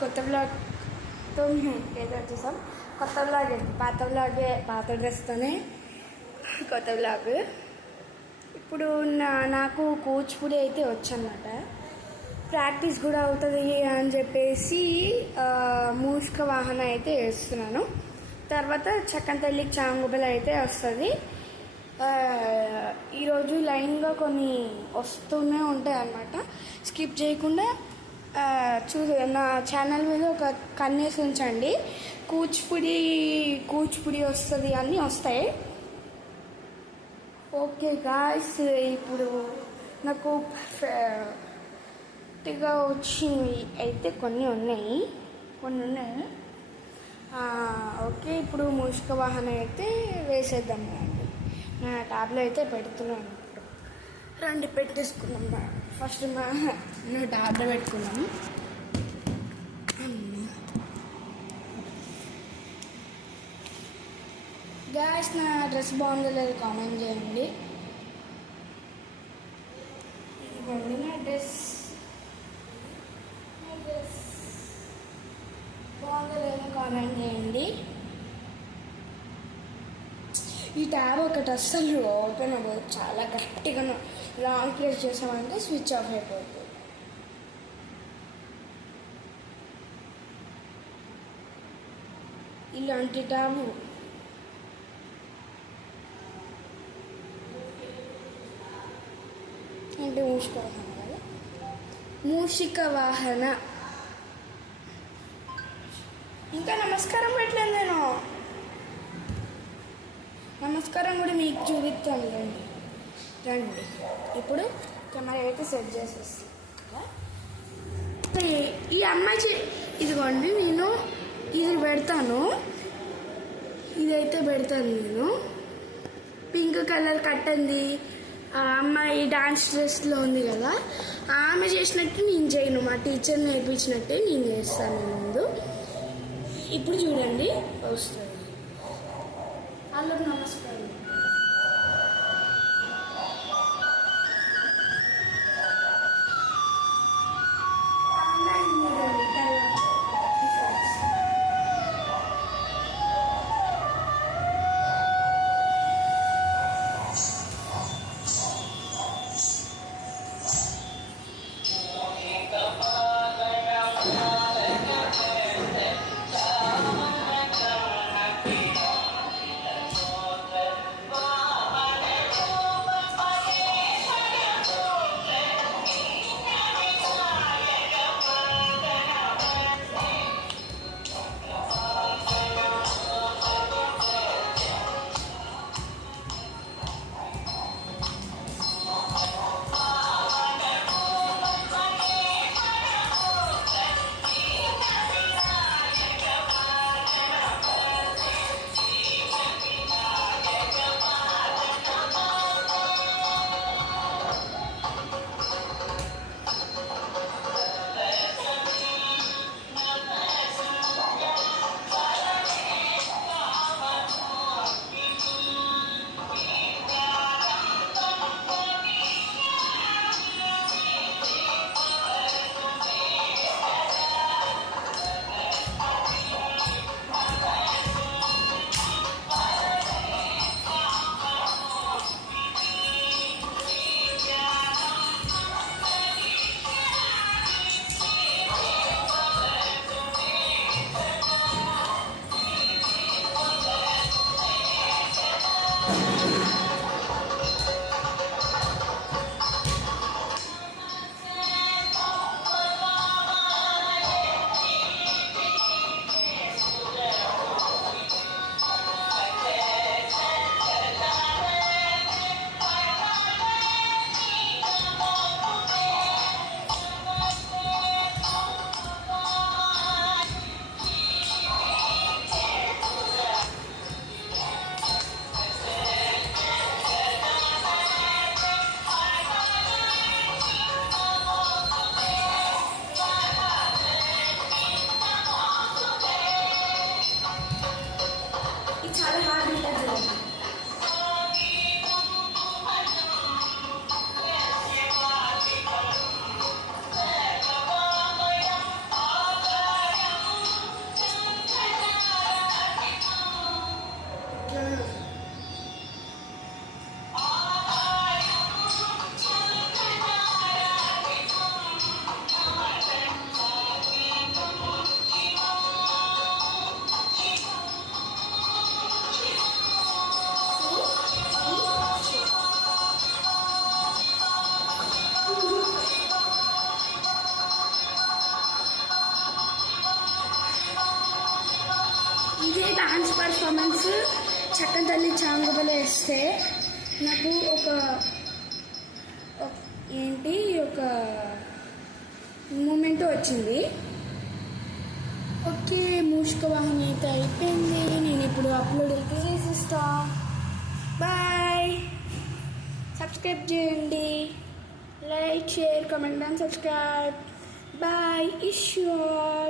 కొత్త బ్లాగ్తో మేము ఏదో వచ్చేసాం. కొత్త బ్లాగ్ ఏంటి, పాత డ్రెస్తోనే కొత్త బ్లాగ్. ఇప్పుడు నాకు కూచిపూడి అయితే వచ్చన్నమాట. ప్రాక్టీస్ కూడా అవుతుంది అని చెప్పేసి మూషిక వాహన అయితే వేస్తున్నాను. తర్వాత చక్కని తల్లికి చాంగుబెల అయితే వస్తుంది. ఈరోజు లైన్గా కొన్ని వస్తూనే ఉంటాయి అన్నమాట. స్కిప్ చేయకుండా నా ఛానల్ మీద ఒక కన్నేసి ఉంచండి. కూచిపూడి వస్తుంది, అన్నీ వస్తాయి. ఓకే గాయ్స్, ఇప్పుడు నాకు పర్ఫెక్ట్గా వచ్చినవి అయితే కొన్ని ఉన్నాయి. ఓకే, ఇప్పుడు మూషిక వాహనం అయితే వేసేద్దాం అండి. నా ట్యాబ్లో అయితే పెడుతున్నాను. ఇప్పుడు రండి పెట్టేసుకున్నాం. ఫస్ట్ నా ట్యాబ్లో పెట్టుకున్నాము. గాయ్స్, నా డ్రెస్ బాగుందో లేదో కామెంట్ చేయండి. ఇదిగోండి నా డ్రెస్ బాగుందో లేదో కామెంట్ చేయండి. ఈ ట్యాబ్ ఒకటి అస్సలు ఓపెన్ అవ్వదు, చాలా గట్టిగా లాంగ్ ప్రెస్ చేసామంటే స్విచ్ ఆఫ్ అయిపోతుంది. ఇలాంటి ట్యాబ్ అంటే మూషిక వాహన. ఇంకా నమస్కారం పెట్టలేదు నేను. నమస్కారం కూడా మీకు చూపిస్తాను. రండి ఇప్పుడు కెమెరా అయితే సెట్ చేసేస్తాను. ఈ అమ్మాయి ఇదిగోండి, నేను ఇది పెడతాను. ఇదైతే పెడతాను నేను. పింక్ కలర్ కట్టండి. ఆ అమ్మాయి డాన్స్ డ్రెస్లో ఉంది కదా, ఆమె చేసినట్టు నేను చేయను. మా టీచర్ నేర్పించినట్టే నేను చేస్తాను ముందు. ఇప్పుడు చూడండి వస్తుంది. అందరూ నమస్కారం. డాన్స్ పర్ఫార్మెన్స్ చక్కని తల్లి చాంగబలే వేస్తే నాకు ఒక మూమెంట్ వచ్చింది. ఓకే, మూషిక వాహనం అయితే అయిపోయింది. నేను ఇప్పుడు అప్లోడ్ అయితే చేసేస్తా. బాయ్. సబ్స్క్రైబ్ చేయండి. Like, share, comment and subscribe. Bye. ఇష్యూ ఆల్.